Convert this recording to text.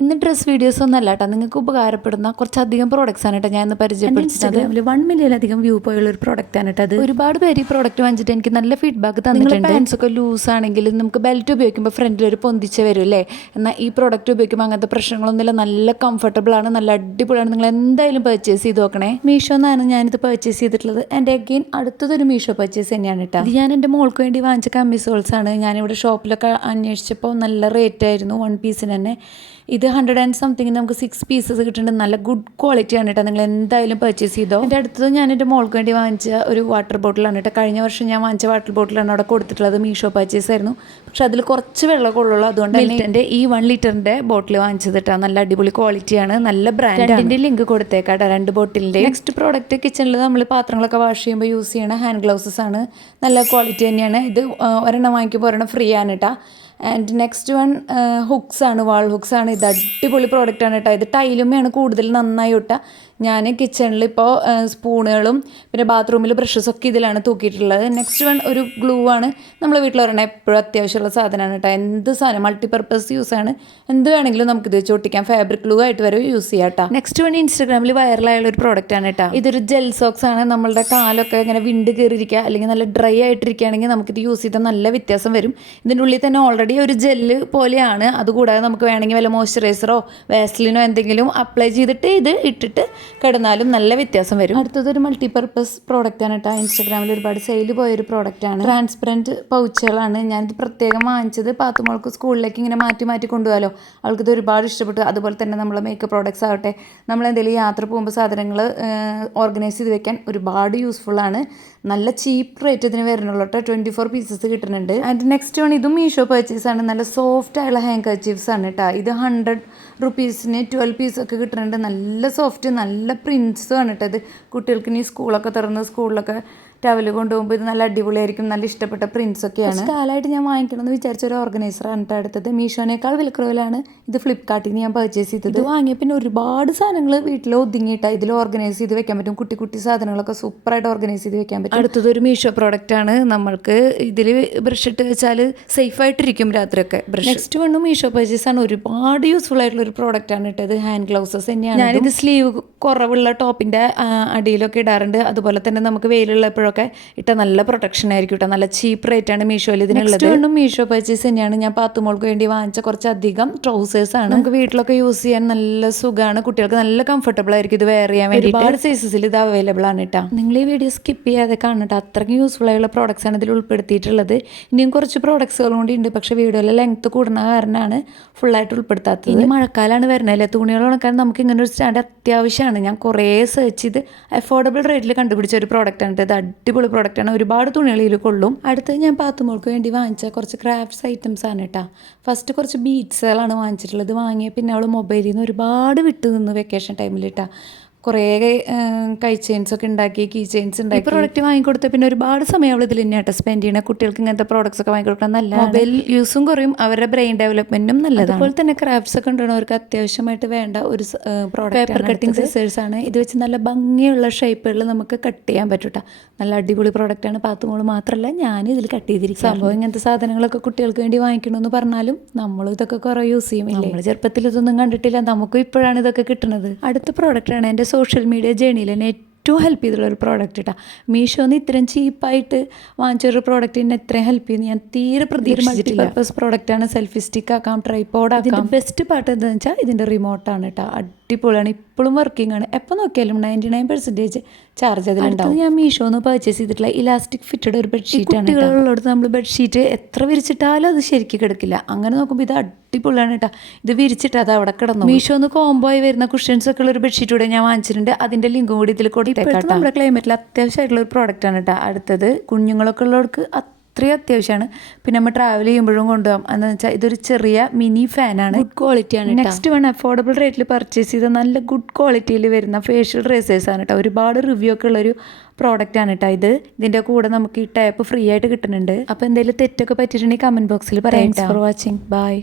ഇന്ന് dress videos ഒന്നല്ല കേട്ടോ, നിങ്ങൾക്ക് ഉപകാരപ്പെടുന്ന കുറച്ചധികം പ്രോഡക്റ്റ്സ് ആണ് കേട്ടോ ഞാൻ ഇന്ന് പരിചയപ്പെടുത്തുന്നത്. 1 മില്യണിലധികം വ്യൂ പോയുള്ള ഒരു പ്രോഡക്റ്റ് ആണ് കേട്ടോ അത്. ഒരുപാട് പേര് ഈ പ്രോഡക്റ്റ് വാങ്ങിച്ചിട്ട് എനിക്ക് നല്ല ഫീഡ്ബാക്ക് തന്നിട്ടുണ്ട്. പാൻസ് ഒക്കെ ലൂസ് ആണെങ്കിൽ നമുക്ക് ബെൽറ്റ് ഉപയോഗിക്കുമ്പോൾ ഫ്രണ്ടിൽ ഒരു പൊന്തിച്ച് വരും അല്ലേ, എന്നാൽ ഈ പ്രോഡക്റ്റ് ഉപയോഗിക്കുമ്പോൾ അങ്ങനത്തെ പ്രശ്നങ്ങളൊന്നുമില്ല. നല്ല കംഫർട്ടബിൾ ആണ്, നല്ല അടിപൊളിയാണ്. നിങ്ങൾ എന്തായാലും പർച്ചേസ് ചെയ്ത് നോക്കണേ. മീഷോ എന്നാണ് ഞാനിത് പർച്ചേസ് ചെയ്തിട്ടുള്ളത്. എൻ്റെ അഗെയിൻ അടുത്തതൊരു മീഷോ പർച്ചേസ് തന്നെയാണ് കേട്ടോ. ഇത് ഞാൻ എൻ്റെ മോൾക്ക് വേണ്ടി വാങ്ങിച്ച കമ്മിസോൾസ് ആണ്. ഞാനിവിടെ ഷോപ്പിലൊക്കെ അന്വേഷിച്ചപ്പോൾ നല്ല റേറ്റ് ആയിരുന്നു 1 പീസിന് തന്നെ. ഇത് 100 and something നമുക്ക് 6 പീസസ് കിട്ടുന്നുണ്ട്. നല്ല ഗുഡ് ക്വാളിറ്റി ആണ് കേട്ടോ. നിങ്ങൾ എന്തായാലും പർച്ചേസ് ചെയ്തോ. എൻ്റെ അടുത്തത് ഞാൻ എൻ്റെ മോൾക്ക് വേണ്ടി വാങ്ങിച്ച ഒരു വാട്ടർ ബോട്ടിലാണ് കേട്ടോ. കഴിഞ്ഞ വർഷം ഞാൻ വാങ്ങിച്ച വാട്ടർ ബോട്ടിലാണ് അവിടെ കൊടുത്തിട്ടുള്ളത്. മീഷോ പർച്ചേസ് ആയിരുന്നു, പക്ഷെ അതിൽ കുറച്ച് വെള്ളമൊക്കെ ഉള്ളൂ. അതുകൊണ്ട് എൻ്റെ ഈ 1 ലിറ്ററിൻ്റെ ബോട്ടിൽ വാങ്ങിച്ചത് കേട്ടോ. നല്ല അടിപൊളി ക്വാളിറ്റിയാണ്, നല്ല ബ്രാൻഡ്. അതിൻ്റെ ലിങ്ക് കൊടുത്തേക്കാം 2 ബോട്ടിലിൻ്റെ. നെക്സ്റ്റ് പ്രോഡക്റ്റ് കിച്ചണിൽ നമ്മൾ പാത്രങ്ങളൊക്കെ വാഷ് ചെയ്യുമ്പോൾ യൂസ് ചെയ്യണ ഹാൻഡ് ഗ്ലൗസസ് ആണ്. നല്ല ക്വാളിറ്റി തന്നെയാണ്. ഇത് ഒരെണ്ണം വാങ്ങിക്കുമ്പോൾ ഒരെണ്ണം ഫ്രീ ആണ് കേട്ടോ. ആൻഡ് നെക്സ്റ്റ് വൺ ഹുക്സ് ആണ്, വാൾ ഹുക്സ് ആണ്. ഇത് അടിപൊളി പ്രോഡക്റ്റ് ആണ് കേട്ടോ. ഇത് ടൈലുമ്മയാണ് കൂടുതൽ നന്നായി ഇട്ടാൽ. ഞാൻ കിച്ചണിൽ ഇപ്പോൾ സ്പൂണുകളും പിന്നെ ബാത്റൂമിൽ ബ്രഷസൊക്കെ ഇതിലാണ് തൂക്കിയിട്ടുള്ളത്. നെക്സ്റ്റ് വൺ ഒരു ഗ്ലൂ ആണ്. നമ്മൾ വീട്ടിൽ ഒരെണ്ണം എപ്പോഴും അത്യാവശ്യമുള്ള സാധനമാണ് കേട്ടോ. എന്ത് സാധനം മൾട്ടിപർപ്പസ് യൂസ് ആണ്. എന്ത് വേണമെങ്കിലും നമുക്കിത് വെച്ച് ഒട്ടിക്കാം. ഫാബ്രിക് ഗ്ലൂ ആയിട്ട് വരെ യൂസ് ചെയ്യാം കേട്ടോ. നെക്സ്റ്റ് വൺ ഇൻസ്റ്റാഗ്രാമിൽ വൈറലായുള്ള ഒരു പ്രോഡക്റ്റ് ആണ് കേട്ടോ. ഇതൊരു ജെൽ സോക്സ് ആണ്. നമ്മളുടെ കാലൊക്കെ ഇങ്ങനെ വിണ്ട് കയറിയിരിക്കുക അല്ലെങ്കിൽ നല്ല ഡ്രൈ ആയിട്ടിരിക്കുകയാണെങ്കിൽ നമുക്കിത് യൂസ് ചെയ്താൽ നല്ല വ്യത്യാസം വരും. ഇതിൻ്റെ ഉള്ളിൽ തന്നെ ഓൾറെഡി ഒരു ജെല്ല് പോലെയാണ്. അതുകൂടാതെ നമുക്ക് വേണമെങ്കിൽ വല്ല മോയ്സ്ചറൈസറോ വാസ്ലിനോ എന്തെങ്കിലും അപ്ലൈ ചെയ്തിട്ട് ഇത് ഇട്ടിട്ട് കിടന്നാലും നല്ല വ്യത്യാസം വരും. അടുത്തതൊരു മൾട്ടിപർപ്പസ് പ്രോഡക്റ്റ് ആണ് കേട്ടോ. ഇൻസ്റ്റാഗ്രാമിൽ ഒരുപാട് സെയിൽ പോയൊരു പ്രോഡക്റ്റ് ആണ്. ട്രാൻസ്പെറൻറ്റ് പൗച്ചുകളാണ്. ഞാനിത് പ്രത്യേകം വാങ്ങിച്ചത് പാത്തുമോൾക്ക് സ്കൂളിലേക്ക് ഇങ്ങനെ മാറ്റി മാറ്റി കൊണ്ടുപോകാമല്ലോ. അവൾക്കിത് ഒരുപാട് ഇഷ്ടപ്പെട്ടു. അതുപോലെ തന്നെ നമ്മളെ മേക്കപ്പ് പ്രോഡക്ട്സ് ആവട്ടെ, നമ്മളെന്തെങ്കിലും യാത്ര പോകുമ്പോൾ സാധനങ്ങൾ ഓർഗനൈസ് ചെയ്ത് വെക്കാൻ ഒരുപാട് യൂസ്ഫുള്ളാണ്. നല്ല ചീപ്പ് റേറ്റ് ഇതിന് വരുന്നുള്ളൂ കേട്ടോ. 24 പീസസ് കിട്ടുന്നുണ്ട്. ആൻഡ് നെക്സ്റ്റ് വൺ ഇതും മീഷോ പർച്ചേസ് ആണ്. നല്ല സോഫ്റ്റ് ആയുള്ള ഹാങ്ക് കർച്ചീഫ്സ് ആണ് കേട്ടോ. ഇത് 100 റുപ്പീസിന് 12 പീസൊക്കെ കിട്ടുന്നുണ്ട്. നല്ല സോഫ്റ്റ്, നല്ല പ്രിൻസും ആണ് കേട്ടോ. ഇത് കുട്ടികൾക്ക് ഇനി സ്കൂളൊക്കെ തുറന്ന് സ്കൂളിലൊക്കെ ടവൽ കൊണ്ടുപോകുമ്പോൾ ഇത് നല്ല അടിപൊളിയായിരിക്കും. നല്ല ഇഷ്ടപ്പെട്ട പ്രിൻസൊക്കെയാണ്. കാലമായിട്ട് ഞാൻ വാങ്ങിക്കണമെന്ന് വിചാരിച്ച ഒരു ഓർഗനൈസറാണ് കേട്ടോ അടുത്തത്. മീഷോനേക്കാൾ വിലക്കുറവിലാണ് ഇത് ഫ്ലിപ്കാർട്ടിൽ നിന്ന് ഞാൻ പർച്ചേസ് ചെയ്തത്. ഇത് വാങ്ങിയ പിന്നെ ഒരുപാട് സാധനങ്ങൾ വീട്ടിൽ ഒതുങ്ങിയിട്ടാണ്. ഇതിൽ ഓർഗനൈസ് ചെയ്ത് വെക്കാൻ പറ്റും. കുട്ടി കുട്ടി സാധനങ്ങളൊക്കെ സൂപ്പറായിട്ട് ഓർഗനൈസ് ചെയ്ത് വെക്കാൻ പറ്റും. അടുത്തതൊരു മീഷോ പ്രോഡക്റ്റാണ്. നമ്മൾക്ക് ഇതിൽ ബ്രഷ് ഇട്ട് വെച്ചാൽ സേഫ് ആയിട്ടിരിക്കും രാത്രിയൊക്കെ ബ്രഷ്. നെക്സ്റ്റ് വണ്ണും മീഷോ പർച്ചേസ് ആണ്. ഒരുപാട് യൂസ്ഫുൾ ആയിട്ടുള്ള ഒരു പ്രോഡക്റ്റാണ് കേട്ടോ. ഇത് ഹാൻഡ് ഗ്ലൗസസ് തന്നെയാണ്. ഞാനിത് സ്ലീവ് കുറവുള്ള ടോപ്പിൻ്റെ അടിയിലൊക്കെ ഇടാറുണ്ട്. അതുപോലെ തന്നെ നമുക്ക് വെയിലുള്ളപ്പോഴൊക്കെ ഇട്ട നല്ല പ്രൊട്ടക്ഷൻ ആയിരിക്കും കേട്ടോ. നല്ല ചീപ്പ് റേറ്റ് ആണ് മീഷോയിൽ ഇതിനുള്ളത്. വീണ്ടും മീഷോ പർച്ചേസ് തന്നെയാണ്. ഞാൻ പാത്തുമോൾക്ക് വേണ്ടി വാങ്ങിച്ച കുറച്ചധികം ട്രൗസേഴ്സ് ആണ്. നമുക്ക് വീട്ടിലൊക്കെ യൂസ് ചെയ്യാൻ നല്ല സുഖമാണ്. കുട്ടികൾക്ക് നല്ല കംഫർട്ടബിൾ ആയിരിക്കും ഇത് വെയർ ചെയ്യാൻ വേണ്ടി. ഒരുപാട് സൈസസിൽ ഇത് അവൈലബിൾ ആണ് കേട്ടോ. നിങ്ങൾ ഈ വീഡിയോ സ്കിപ്പ് ചെയ്യാതെ കാണട്ടോ. അത്രയ്ക്ക് യൂസ്ഫുൾ ആയുള്ള പ്രോഡക്ട്സ് ആണ് ഇതിൽ ഉൾപ്പെടുത്തിയിട്ടുള്ളത്. ഇനിയും കുറച്ച് പ്രോഡക്ട്സുകൾ കൂടി ഉണ്ട്, പക്ഷേ വീഡിയോയിലെ ലെങ്ത്ത് കൂടുന്ന കാരണമാണ് ഫുള്ളായിട്ട് ഉൾപ്പെടുത്താത്തത്. ഇനി മഴക്കാലമാണ് വരുന്നതല്ലേ, തുണികൾ ഉണക്കാൻ നമുക്ക് ഇങ്ങനെ ഒരു സ്റ്റാൻഡ് അത്യാവശ്യമാണ്. ഞാൻ കുറേ സെർച്ച് ചെയ്ത് അഫോർഡബിൾ റേറ്റിൽ കണ്ടുപിടിച്ച ഒരു പ്രോഡക്റ്റാണ് ഇത്. അടിപൊളി പ്രോഡക്റ്റാണ്. ഒരുപാട് തുണികളിൽ കൊള്ളും. അടുത്തത് ഞാൻ പാത്തുമോൾക്ക് വേണ്ടി വാങ്ങിച്ച കുറച്ച് ക്രാഫ്റ്റ്സ് ഐറ്റംസ് ആണ് കേട്ടോ. ഫസ്റ്റ് കുറച്ച് ബീഡ്സുകളാണ് വാങ്ങിച്ചിട്ടുള്ളത്. വാങ്ങിയ പിന്നെ അവൾ മൊബൈലിൽ നിന്ന് ഒരുപാട് വിട്ടു നിന്ന് വെക്കേഷൻ ടൈമിൽ കേട്ടോ. കുറേ കൈ ചെയിൻസൊക്കെ ഉണ്ടാക്കി, കീ ചെയിൻസ് ഉണ്ടാക്കി. പ്രോഡക്റ്റ് വാങ്ങിക്കൊടുത്ത പിന്നെ ഒരുപാട് സമയം അവൾ ഇതിൽ തന്നെയാട്ടോ സ്പെൻഡ് ചെയ്യണേ. കുട്ടികൾക്ക് ഇങ്ങനത്തെ പ്രോഡക്ട്സ് ഒക്കെ വാങ്ങിക്കൊടുക്കാൻ നല്ല മൊബൈൽ യൂസും കുറയും, അവരുടെ ബ്രെയിൻ ഡെവലപ്മെൻറ്റും നല്ലതാണ്. അതുപോലെ തന്നെ ക്രാഫ്റ്റ്സ് ഒക്കെ ഉണ്ടവർക്ക് അത്യാവശ്യമായിട്ട് വേണ്ട ഒരു പ്രോഡക്റ്റ് പേപ്പർ കട്ടിങ് സിസേഴ്സ് ആണ്. ഇത് വെച്ച് നല്ല ഭംഗിയുള്ള ഷേപ്പുകളിൽ നമുക്ക് കട്ട് ചെയ്യാൻ പറ്റൂട്ടോ. നല്ല അടിപൊളി പ്രോഡക്റ്റാണ്. പാത്തുമോൾ മാത്രമല്ല ഞാൻ ഇതിൽ കട്ട് ചെയ്തിരിക്കും. സംഭവം ഇങ്ങനത്തെ സാധനങ്ങളൊക്കെ കുട്ടികൾക്ക് വേണ്ടി വാങ്ങിക്കണമെന്ന് പറഞ്ഞാലും നമ്മൾ ഇതൊക്കെ കുറേ യൂസ് ചെയ്യും. നമ്മൾ ചെറുപ്പത്തിൽ ഇതൊന്നും കണ്ടിട്ടില്ല, നമുക്കും ഇപ്പോഴാണ് ഇതൊക്കെ കിട്ടുന്നത്. അടുത്ത പ്രോഡക്റ്റാണ് എൻ്റെ സോഷ്യൽ മീഡിയ ജേണിയിൽ തന്നെ ഏറ്റവും ഹെൽപ്പ് ചെയ്തിട്ടുള്ള ഒരു പ്രോഡക്റ്റ് കേട്ടോ. മീഷോന്ന് ഇത്രയും ചീപ്പായിട്ട് വാങ്ങിച്ചൊരു പ്രോഡക്റ്റ് എന്നെ എത്രയും ഹെൽപ്പ് ചെയ്യുന്നു ഞാൻ തീരെ പ്രതീക്ഷിച്ചിട്ടില്ല. പർപ്പസ് പ്രോഡക്റ്റാണ്. സെൽഫി സ്റ്റിക്ക് ആക്കാം, ട്രൈപോഡ് ആക്കാം. ബെസ്റ്റ് പാർട്ട് എന്താണെന്ന് വെച്ചാൽ ഇതിൻ്റെ റിമോട്ടാണ് കേട്ടോ. അടിപൊളിയാണ്. ഇപ്പോഴും വർക്കിംഗ് ആണ്. എപ്പോൾ നോക്കിയാലും 99% ചാർജ് അതിലുണ്ടാവും. ഞാൻ മീഷോന്ന് പർച്ചേസ് ചെയ്തിട്ടുള്ള ഇലാസ്റ്റിക് ഫിറ്റഡ് ഒരു ബെഡ്ഷീറ്റാണ്. കുട്ടികളുള്ളടത്ത് നമ്മൾ ബെഡ്ഷീറ്റ് എത്ര വിരിച്ചിട്ടാലും അത് ശരിക്കും കിടക്കില്ല. അങ്ങനെ നോക്കുമ്പോൾ ഇത് അടിപൊളിയാണ് കേട്ടോ. ഇത് വിരിച്ചിട്ട് അത് അവിടെ കിടന്നു. മീഷോന്ന് കോംബോ ആയി വരുന്ന കുഷ്യൻസ് ഒക്കെ ഉള്ള ഒരു ബെഡ്ഷീറ്റ് കൂടെ ഞാൻ വാങ്ങിച്ചിട്ടുണ്ട്. അതിൻ്റെ ലിങ്ക് കൂടി ഇതിൽ കൊടുത്തേക്കാട്ടോ. നമ്മുടെ ക്ലൈമറ്റിൽ അത്യാവശ്യമായിട്ടുള്ള ഒരു പ്രോഡക്റ്റാണ് കേട്ടോ. അടുത്തത് കുഞ്ഞുങ്ങളൊക്കെ ഉള്ളവർക്ക് അത്രയും അത്യാവശ്യമാണ്. പിന്നെ നമ്മൾ ട്രാവൽ ചെയ്യുമ്പോഴും കൊണ്ടുപോകാം. എന്താണെന്ന് വെച്ചാൽ ഇതൊരു ചെറിയ മിനി ഫാനാണ്. ഗുഡ് ക്വാളിറ്റിയാണ്. നെക്സ്റ്റ് വൺ അഫോർഡബിൾ റേറ്റിൽ പർച്ചേസ് ചെയ്ത നല്ല ഗുഡ് ക്വാളിറ്റിയിൽ വരുന്ന ഫേഷ്യൽ റേസേഴ്സാണ് കേട്ടോ. ഒരുപാട് റിവ്യൂ ഒക്കെ ഉള്ളൊരു പ്രോഡക്റ്റാണ് കേട്ടോ ഇത്. ഇതിൻ്റെ കൂടെ നമുക്ക് ഈ ടാപ്പ് ഫ്രീ ആയിട്ട് കിട്ടുന്നുണ്ട്. അപ്പോൾ എന്തെങ്കിലും തെറ്റൊക്കെ പറ്റിയിട്ടുണ്ടെങ്കിൽ കമൻറ്റ് ബോക്സിൽ പറയാം. Thanks for watching. ബൈ.